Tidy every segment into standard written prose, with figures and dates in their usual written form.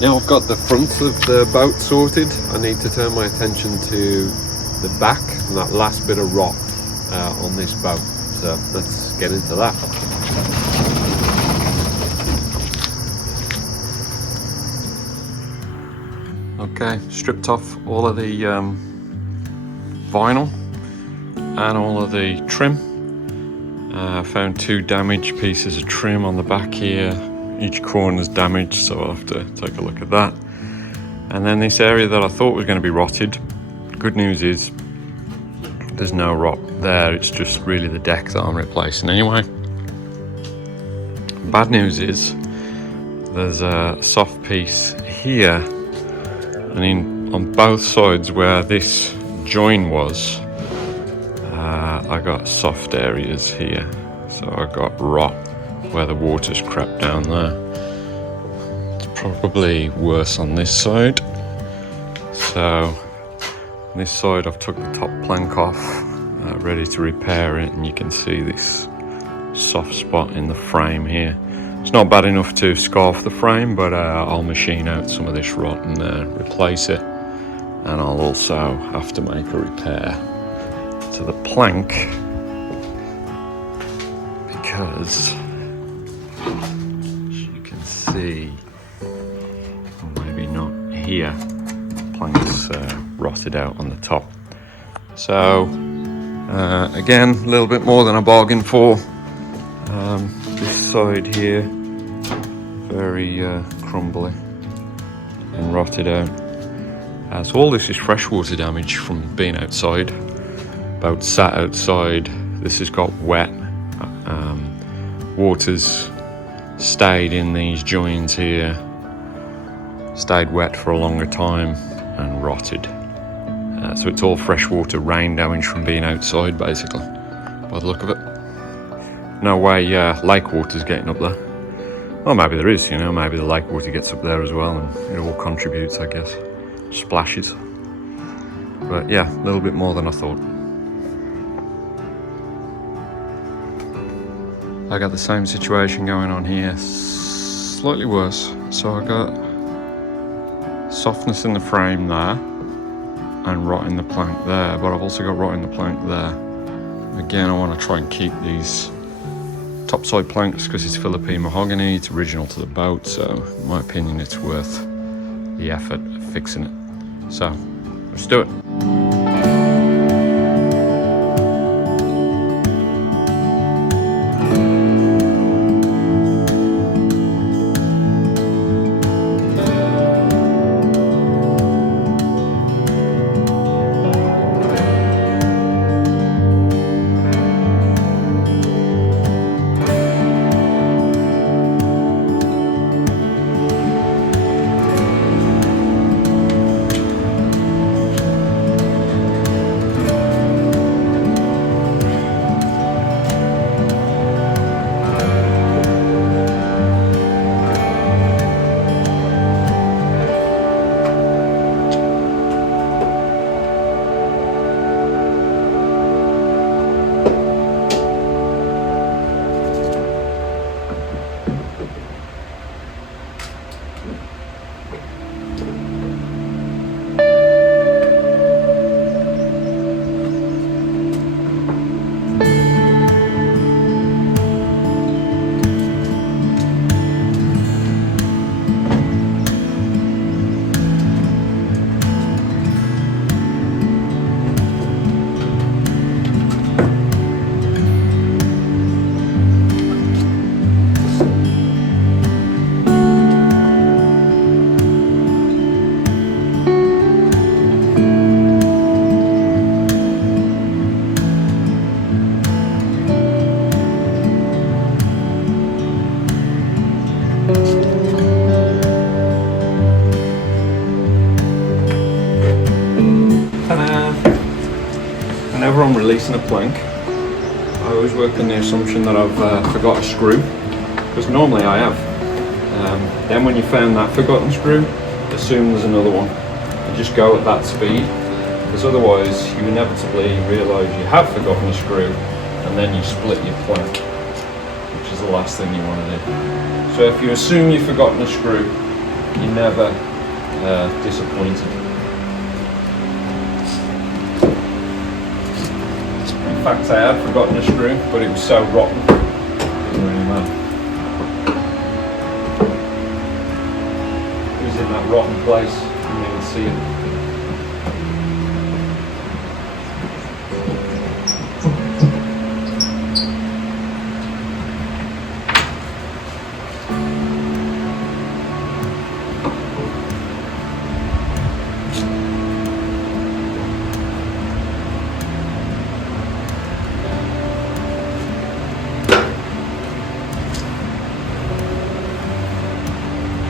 Now I've got the front of the boat sorted. I need to turn my attention to the back and that last bit of rot on this boat. So let's get into that. Okay, stripped off all of the vinyl and all of the trim. Found 2 damaged pieces of trim on the back here. Each corner's damaged, so I'll have to take a look at that. And then this area that I thought was going to be rotted, good news is there's no rot there, it's just really the deck that I'm replacing anyway. Bad news is there's a soft piece here, and on both sides where this join was, I got soft areas here. So I got rot where the water's crept down there. It's probably worse on this side. So this side I've took the top plank off, ready to repair it, and you can see this soft spot in the frame here. It's not bad enough to scarf the frame, but I'll machine out some of this rot and replace it. And I'll also have to make a repair to the plank, because as you can see, or maybe not here, the plank's rotted out on the top. So again, a little bit more than I bargained for. This side here, very crumbly and rotted out. So all this is freshwater damage from being outside. Boat sat outside, this has got wet. Water's stayed in these joins here, stayed wet for a longer time and rotted. So it's all freshwater rain damage from being outside, basically, by the look of it. No way lake water's getting up there. Well, maybe there is, maybe the lake water gets up there as well, and it all contributes, I guess. Splashes. But yeah, a little bit more than I thought. I got the same situation going on here, slightly worse. So I got softness in the frame there and rot in the plank there, but I've also got rot in the plank there. Again, I want to try and keep these topside planks because it's Philippine mahogany, it's original to the boat, so in my opinion it's worth the effort of fixing it. So let's do it. Whenever I'm releasing a plank, I always work on the assumption that I've forgot a screw, because normally I have. Then when you found that forgotten screw, assume there's another one and just go at that speed, because otherwise you inevitably realise you have forgotten a screw and then you split your plank, which is the last thing you want to do. So if you assume you've forgotten a screw, you're never disappointed. In fact, I had forgotten a screw, but it was so rotten. Didn't really matter. It was in that rotten place. Didn't even see it.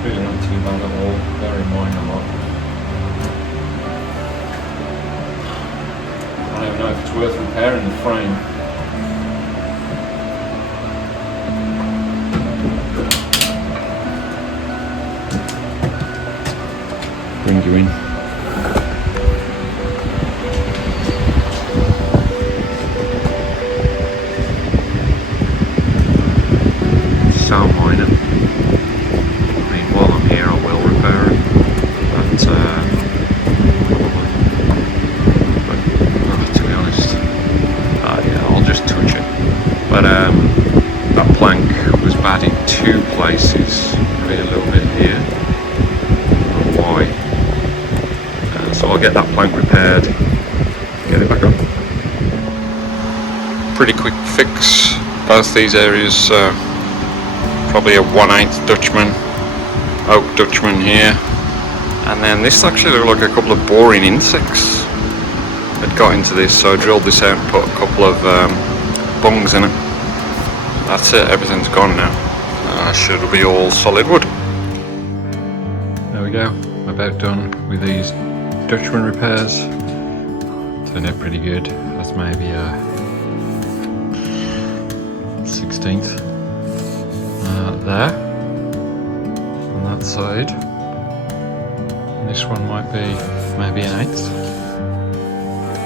Really not too bad at all, very minor lot. I don't even know if it's worth repairing the frame. Bring you in. So minor. While I'm here, I will repair it, but to be honest, yeah, I'll just touch it. But that plank was bad in two places, maybe a little bit here. I don't know why. So I'll get that plank repaired, get it back up. Pretty quick fix. Both these areas, probably a 1/8 Dutchman. Oak Dutchman here, and then this actually looked like a couple of boring insects had got into this, so I drilled this out and put a couple of bungs in it. That's it, everything's gone now. Should be all solid wood. There we go, about done with these Dutchman repairs. Turned out pretty good. That's maybe a 16th there. That side, and this one might be maybe an 1/8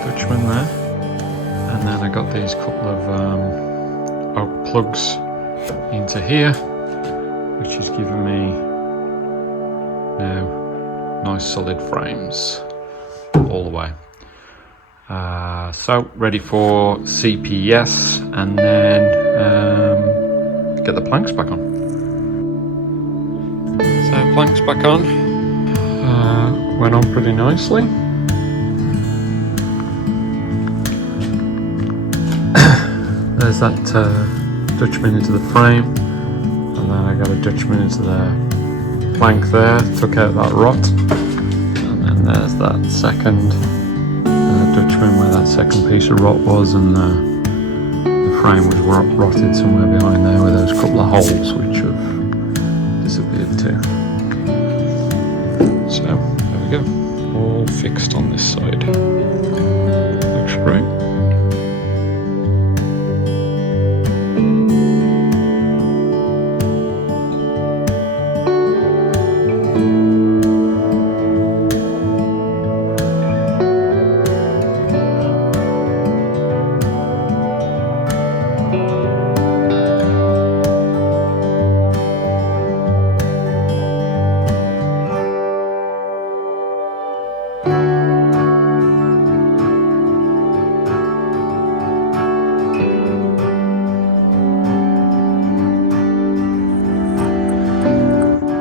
Dutchman there, and then I got these couple of oak plugs into here, which is giving me now nice solid frames all the way. So ready for CPS, and then get the planks back on. Planks back on. Went on pretty nicely. There's that Dutchman into the frame, and then I got a Dutchman into the plank there, took out that rot, and then there's that second Dutchman where that second piece of rot was, and the frame was rotted somewhere behind there where there's a couple of holes which have disappeared too. So there we go, all fixed on this side. Looks great.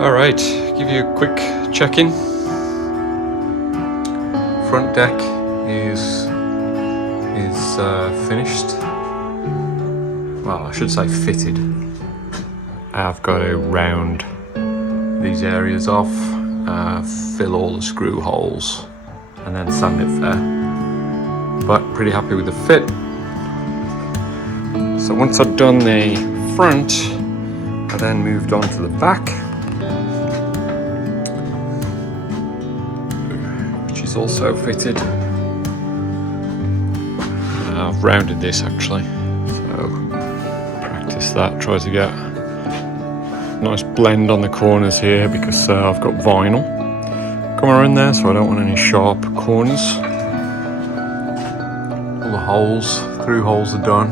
Alright, give you a quick check-in. Front deck is finished. Well, I should say fitted. I've got to round these areas off, fill all the screw holes, and then sand it fair. But pretty happy with the fit. So once I'd done the front, I then moved on to the back, which is also fitted. I've rounded this actually, so practice that, try to get a nice blend on the corners here because I've got vinyl coming around there, so I don't want any sharp corners. All the holes, through holes are done.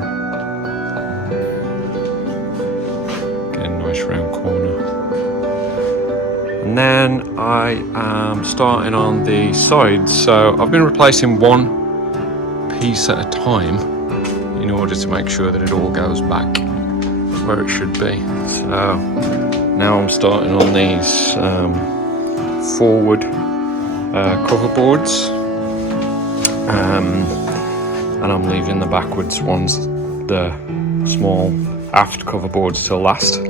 Get a nice round corner. And And then I am starting on the sides. So I've been replacing one piece at a time in order to make sure that it all goes back where it should be. So now I'm starting on these forward cover boards, and I'm leaving the backwards ones, the small aft cover boards, till last.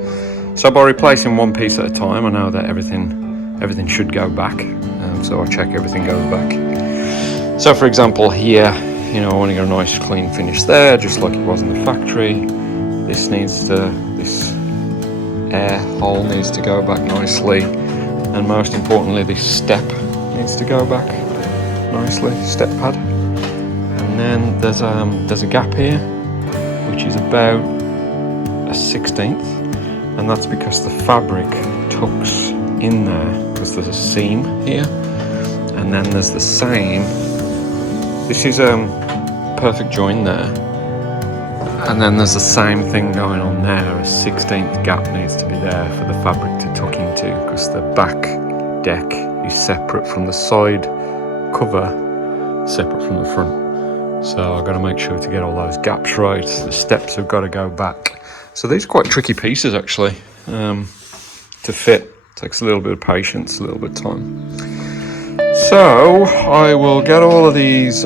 So by replacing one piece at a time, I know that everything should go back, so I check everything goes back. So for example here, you know, I want to get a nice clean finish there, just like it was in the factory. This air hole needs to go back nicely, and most importantly this step needs to go back nicely, step pad. And then there's a gap here which is about a 1/16, and that's because the fabric tucks in there, because there's a seam here, and then there's the same, this is perfect join there, and then there's the same thing going on there. A 1/16 gap needs to be there for the fabric to tuck into, because the back deck is separate from the side cover, separate from the front. So I've got to make sure to get all those gaps right. The steps have got to go back. So these are quite tricky pieces actually to fit. Takes a little bit of patience, a little bit of time. So I will get all of these.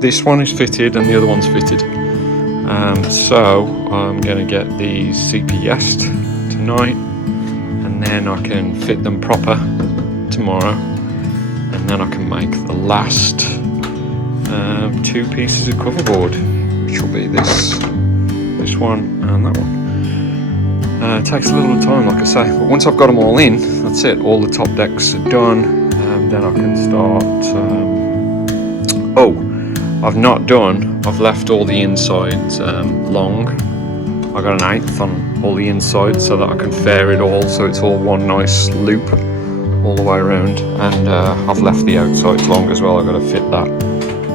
This one is fitted and the other one's fitted. So I'm going to get these CPS'd tonight, and then I can fit them proper tomorrow, and then I can make the last two pieces of cover board, which will be this one and that one. It takes a little bit of time, like I say, but once I've got them all in, that's it. All the top decks are done. Then I can start. I've not done. I've left all the insides long. I got an 1/8 on all the insides so that I can fair it all, so it's all one nice loop all the way around. And I've left the outsides long as well. I've got to fit that.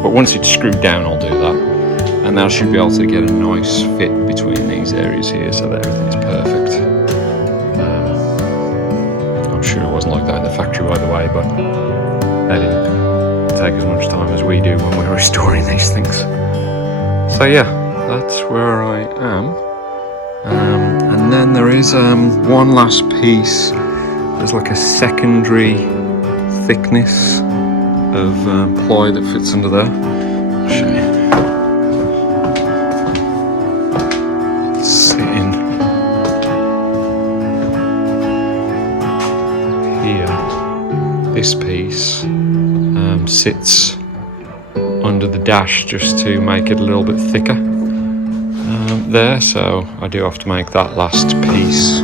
But once it's screwed down, I'll do that, and then I should be able to get a nice fit between these areas here, so that everything's perfect. I'm sure it wasn't like that in the factory, by the way, but they didn't take as much time as we do when we're restoring these things. So yeah, that's where I am. And then there is one last piece. There's like a secondary thickness of ply that fits under there. I'll show you. It's sitting here. This piece sits under the dash just to make it a little bit thicker there, so I do have to make that last piece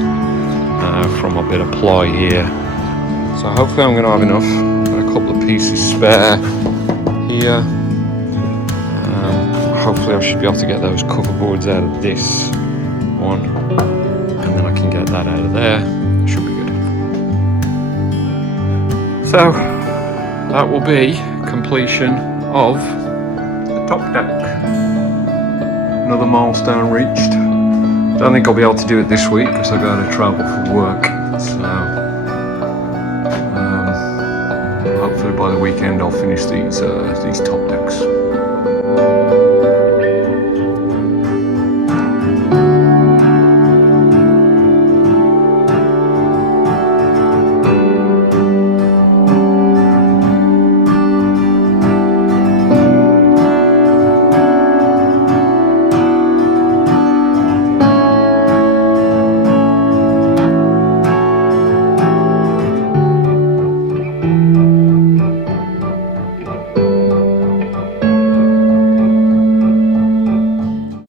from a bit of ply here. So hopefully I'm going to have enough. Got a couple of pieces spare here. Hopefully I should be able to get those cover boards out of this one, and then I can get that out of there. Should be good. So that will be completion of the top deck. Another milestone reached. Don't think I'll be able to do it this week because I've got to travel for work. So hopefully by the weekend I'll finish these top decks.